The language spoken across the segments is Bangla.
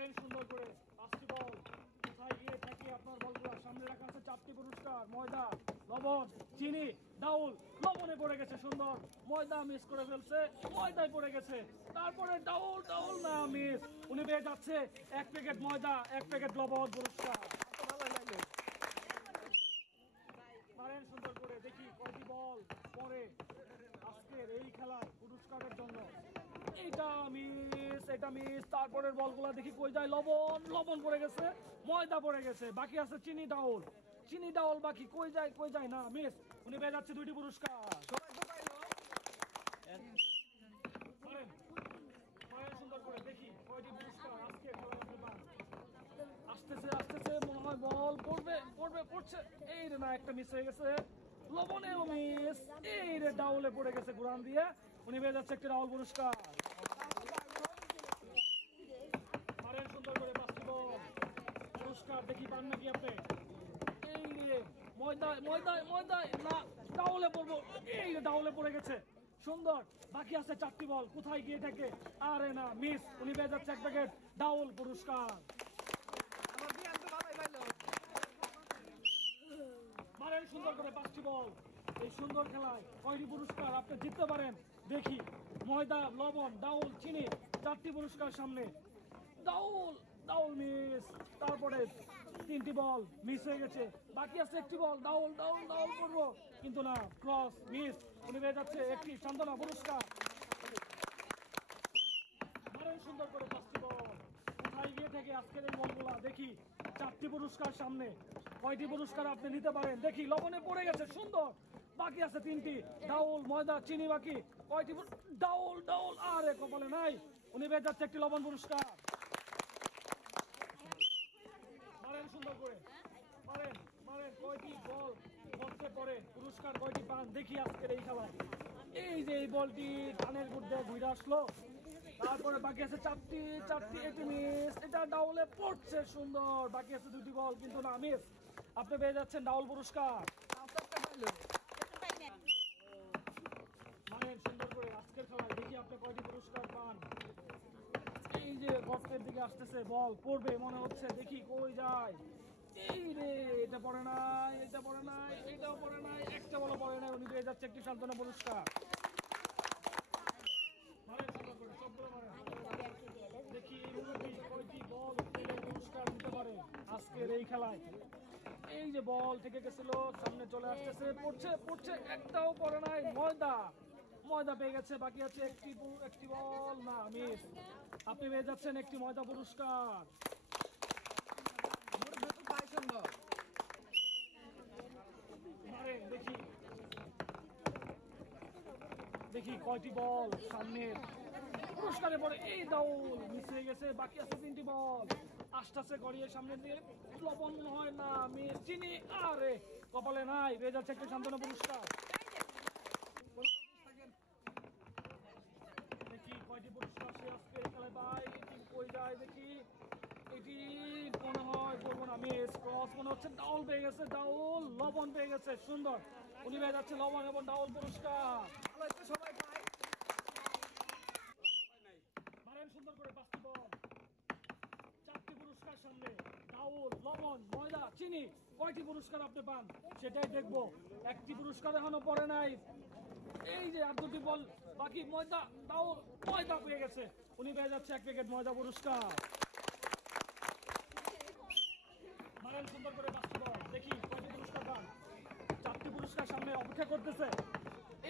মারেন সুন্দর করে। 5টি বল কোথায় গিয়ে থাকি আপনার বলগুলো সামনে রাখা আছে 4টি পুরস্কার। ময়দা, লবণ, চিনি, ডাউল। লবণে পড়ে গেছে সুন্দর, ময়দা মিস করে ফেলছে, ময়দায় পড়ে গেছে। তারপরে ডাউল, ডাউল না মিস। উনি পেয়ে যাচ্ছে 1 প্যাকেট ময়দা, 1 প্যাকেট লবণ পুরস্কার। ভালো লাগে। মারেন সুন্দর করে। দেখি কয়টি বল পরে আজকের এই খেলায় পুরস্কারের জন্য। এটা মিস, এটা মিস। তারপরের বলগুলো দেখি কই যায়। লবণ, লবণ পড়ে গেছে, ময়দা পড়ে গেছে, বাকি আছে চিনি ডাউল। চিনি ডাউল বাকি কই যায়, কই যায় না মিস। উনি পেয়ে যাচ্ছে 2টি পুরস্কার। মারেন, মারেন সুন্দর করে। দেখি কয়টি পুরস্কার আজকে খেলায় আপনি পান। আসতেছে আসতেছে, মনে হয় বল পড়বে পড়বে পড়ছে। এই রে না, একটা মিস হয়ে গেছে। লবণেও মিস। এই রে ডাউলে পড়ে গেছে ঘুরান দিয়ে। উনি পেয়ে যাচ্ছে একটি ডাউল পুরস্কার। মারেন সুন্দর করে। 5টি বল পুরস্কার দেখি পান নাকি আপনি। এই রে ময়দা, ময়দা, ময়দা না, ডাউলে পড়বো। এই রে ডাউলে পড়ে গেছে সুন্দর। বাকি আছে 4টি বল, কোথায় গিয়ে থাকে। আরে না মিস। উনি পেয়ে যাচ্ছে 1 প্যাকেট ডাউল পুরস্কার। মারেন সুন্দর করে। 5টি বল এই সুন্দর খেলায় কয়টি পুরস্কার আপনি জিততে পারেন দেখি। ময়দা, লবণ, ডাউল, চিনি, 4টি পুরস্কার সামনে। ডাউল, ডাউল মিস। তারপরে 3টি বল মিস হয়ে গেছে, বাকি আছে 1টি বল। ডাউল, ডাউল, ডাউল করবো কিন্তু না, ক্রস মিস। উনি পেয়ে যাচ্ছে একটি সান্ত্বনা পুরস্কার। মারেন সুন্দর করে। 5টি বল কোথায় গিয়ে থেকে আজকের এই বলগুলা দেখি। 4টি পুরস্কার সামনে, কয়টি পুরস্কার আপনি নিতে পারেন দেখি। লবণে পড়ে গেছে সুন্দর, বাকি আছে 3টি। ডাউল, ময়দা, চিনি বাকি। কয়টি ডাউল, ডাউল আরে কপালে নাই। উনি পেয়ে যাচ্ছে একটি লবণ পুরস্কার। মারেন সুন্দর করে। মারেন, মারেন। কয়টি বল করতে পরে পুরস্কার কয়টি পান দেখি আজকের এই খেলায়। এই যে এই বলটি কানের মধ্যে ঘুরে আসলো। তারপরে বাকি আছে 4টি, 4টি। এটি মিস, এটা ডাউলে পড়ছে সুন্দর। বাকি আছে 2টি বল কিন্তু না মিস। আপনি পেয়ে যাচ্ছেন ডাউল পুরস্কার। মারেন সুন্দর করে। আজকের খেলায় দেখি আপনি কয়টি পুরস্কার পান। এই যে গর্তের দিকে আসতেছে, বল পড়বে মনে হচ্ছে, দেখি কই যায়। এই রে, এটা পড়ে নাই, এটা পড়ে নাই, এটাও পড়ে নাই, একটা বল পড়ে নাই। উনি পেয়ে যাচ্ছে একটি সান্ত্বনা পুরস্কার। মারেন সুন্দর করে, সবগুলো মারেন। দেখি এই মুরব্বি কয়টি বল পেলে পুরস্কার দিতে পারে আজকের এই খেলায়। এই যে বল থেকে গেছিল, সামনে চলে আসতেছে, পড়ছে পড়ছে, একটাও পড়ে নাই। ময়দা, ময়দা পেয়ে গেছে, বাকি আছে একটি বল না মিস। আপনি পেয়ে যাচ্ছেন একটি ময়দা পুরস্কার। মারেন দেখি, দেখি কয়টি বল সামনে পুরস্কারে পড়ে। এই ডাউল মিস হয়ে গেছে, বাকি আছে 3টি বল। আসতেছে গড়িয়ে সামনে দিয়ে। লবণ হয় না মিস। চিনি আরে কপালে নাই। পেয়ে যাচ্ছে একটা সান্ত্বনা পুরস্কার। দেখি কয়টি পুরস্কার সে আজকে এই খেলায় পায়। এটি কই যায় দেখি। এটি মনে হয় করবো না মিস। ক্রস মনে হচ্ছে। ডাউল পেয়ে গেছে, ডাউল, লবণ পেয়ে গেছে সুন্দর। উনি পেয়ে যাচ্ছে লবণ এবং ডাউল পুরস্কার। সবাই পায়। মারেন সুন্দর করে। 5টি বল, 4টি পুরস্কার সামনে। ডাউল, লবণ, ময়দা, চিনি, কয়টি পুরস্কার আপনি পান সেটাই দেখবো। একটি পুরস্কার এখনো পড়ে নাই। এই যে আর 2টি বল বাকি। ময়দা, ডাউল, ময়দা পেয়ে গেছে। উনি পেয়ে যাচ্ছে 1 প্যাকেট ময়দা পুরস্কার। মারেন সুন্দর করে। 5টি বল দেখি কয়টি পুরস্কার পান। 4টি পুরস্কার সামনে অপেক্ষা করতেছে।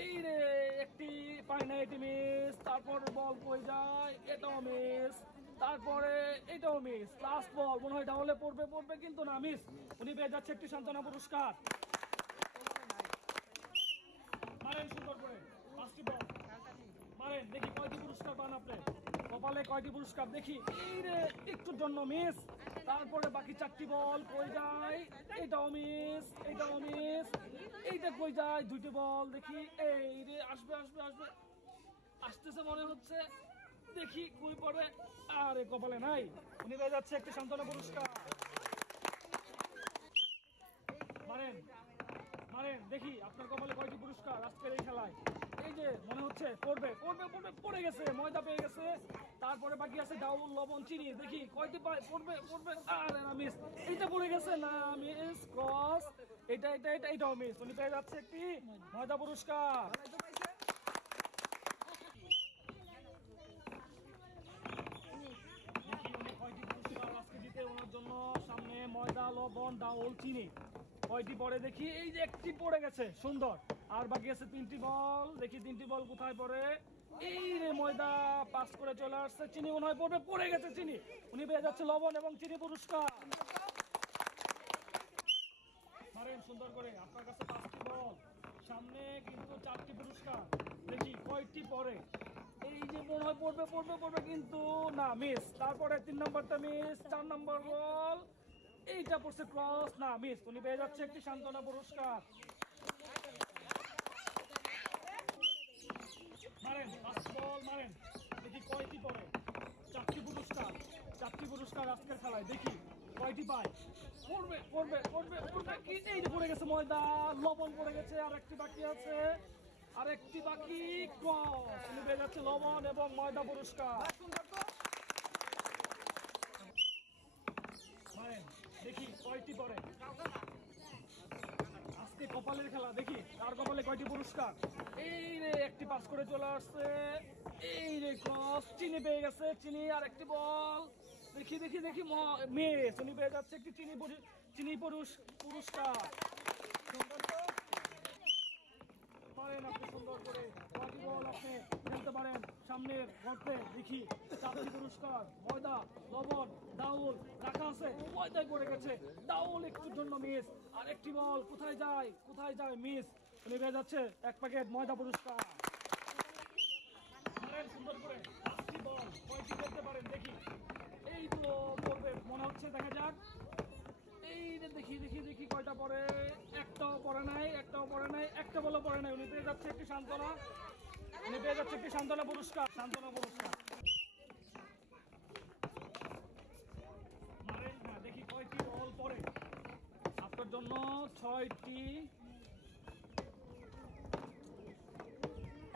এই রে, একটি পায় না, এটি মিস। তারপর বল কই যায়, এটাও মিস। তারপরে এটাও মিস। লাস্ট বল মনে হয় ডাউলে পড়বে পড়বে কিন্তু না মিস। উনি পেয়ে যাচ্ছে একটি সান্ত্বনা পুরস্কার। মারেন সুন্দর করে। 5টি বল মারেন দেখি কয়টি পুরস্কার পান আপনি। কপালে কয়টি পুরস্কার দেখি। এই রে, একটুর জন্য মিস। তারপরে বাকি 4টি বল কই যায়। এটাও মিস, এটাও মিস। এইটা কই যায়। 2টি বল দেখি। এই রে, আসবে আসবে আসবে, আসতেছে মনে হচ্ছে, দেখি কই পড়ে। আরে কপালে নাই। উনি পেয়ে যাচ্ছে একটি সান্ত্বনা পুরস্কার। মারেন মারেন দেখি আপনার কপালে কয়টি পুরস্কার আজকের এই খেলায়। এই যে মনে হচ্ছে পড়বে পড়বে পড়বে, পড়ে গেছে, ময়দা পেয়ে গেছে। তারপরে বাকি আছে ডাউল, লবণ, চিনি। দেখি কয়টি পায়, পড়বে পড়বে, আর না মিস। এইটা পড়ে গেছে, না মিস, ক্রস। এটা এটা এটা এটাও মিস। উনি পেয়ে যাচ্ছে একটি ময়দা পুরস্কার। দেখি উনি কয়টি পুরস্কার আজকে দিতে ওনার জন্য। সামনে ময়দা, লবণ, ডাউল, চিনি। কয়টি পড়ে দেখি। এই যে একটি পড়ে গেছে, সুন্দর। আর বাকি আছে 3টি বল। দেখি 3টি বল কোথায় পড়ে। এই রে ময়দা পাস করে চলে আসছে। চিনি মনে হয় পড়বে, পড়ে গেছে চিনি। উনি পেয়ে যাচ্ছে লবণ এবং চিনি পুরস্কার। মারেন সুন্দর করে। আপনার কাছে 5টি বল, সামনে কিন্তু 4টি পুরস্কার। দেখি কয়টি পড়ে। এই যে মনে হয় পড়বে পড়বে পড়বে, কিন্তু না, মিস। তারপরে 3 নম্বরটা মিস। 4 নম্বর বল, এইটা পড়ছে, ক্রস, না মিস। উনি পেয়ে যাচ্ছে একটি সান্ত্বনা পুরস্কার। মারেন 5 বল মারেন, দেখি কয়টি পড়ে। 4টি পুরস্কার, 4টি পুরস্কার আজকের খেলায়। দেখি কয়টি পায়। পড়বে পড়বে পড়বে পড়বে, কি এই যে পড়ে গেছে ময়দা, লবণ পড়ে গেছে। আর একটি বাকি আছে, আর একটি বাকি, ক্রস। উনি পেয়ে যাচ্ছে লবণ এবং ময়দা পুরস্কার। মারেন দেখি কয়টি পড়ে। আজকে কপালের খেলা, দেখি কার কপালে কয়টি পুরস্কার। এই রে একটি পাস করে চলে আসছে। এই রে ক্রস, চিনি পেয়ে গেছে, চিনি। আর একটি বল, দেখি দেখি দেখি, মিস। উনি পেয়ে যাচ্ছে একটি চিনি পুরস্কার। সুন্দর তো? পারেন আপনি সুন্দর করে। কয়টি বল আপনি খেলতে পারেন সামনের গর্তে। দেখি 4টি পুরস্কার। ময়দা, লবণ, ডাউল রাখা আছে, ময়দায় পড়ে গেছে। ডাউল একটুর জন্য মিস। আর একটি বল কোথায় যায়, কোথায় যায়, মিস। উনি পেয়ে যাচ্ছে 1 প্যাকেট ময়দা পুরস্কার। পারেন সুন্দর করে। 5টি বল, কয়টি খেলতে পারেন দেখি। এই তো পড়বে মনে হচ্ছে, দেখা যাক। এই যে দেখি দেখি দেখি কয়টা পড়ে। একটাও পড়ে নাই, একটাও পড়ে নাই, একটা বলও পড়ে নাই। উনি পেয়ে যাচ্ছে একটি সান্ত্বনা, উনি পেয়ে যাচ্ছে একটি সান্ত্বনা পুরস্কার, সান্ত্বনা পুরস্কার। মারেন না, দেখি কয়টি বল পড়ে আপনার জন্য। 6টি।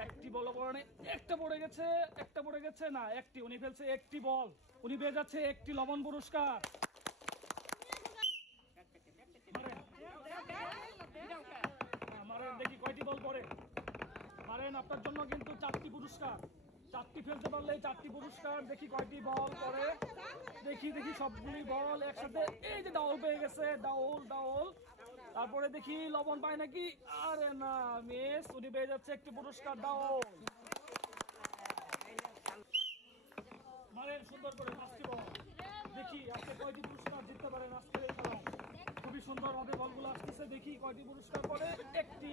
একটি বল পড়ে নাই, একটা পড়ে গেছে, একটা পড়ে গেছে, না একটি। উনি ফেলছে একটি বল, উনি পেয়ে যাচ্ছে একটি লবণ পুরস্কার। মারেন দেখি কয়টি বল পড়ে। মারেন আপনার জন্য কিন্তু 4টি পুরস্কার। 4টি ফেলতে পারলে 4টি পুরস্কার। দেখি কয়টি বল পড়ে। দেখি দেখি সবগুলি বল একসাথে। এই যে ডাউল পেয়ে গেছে, ডাউল ডাউল। তারপরে দেখি লবণ পায় নাকি। আরে না মিস। উনি পেয়ে যাচ্ছে একটি পুরস্কার, ডাউল। মারেন সুন্দর করে 5টি বল। দেখি আজকে কয়টি পুরস্কার জিততে পারেন আজকের এই খেলায়। খুবই সুন্দর ভাবে বলগুলো আসতেছে। দেখি কয়টি পুরস্কার পড়ে। একটি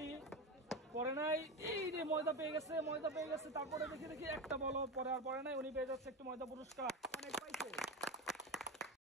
পড়ে নাই। এই যে ময়দা পেয়ে গেছে, ময়দা পেয়ে গেছে। তারপরে দেখি দেখি একটা বল পরে আর পড়ে নাই। উনি পেয়ে যাচ্ছে একটু ময়দা পুরস্কার। অনেক পাইছে।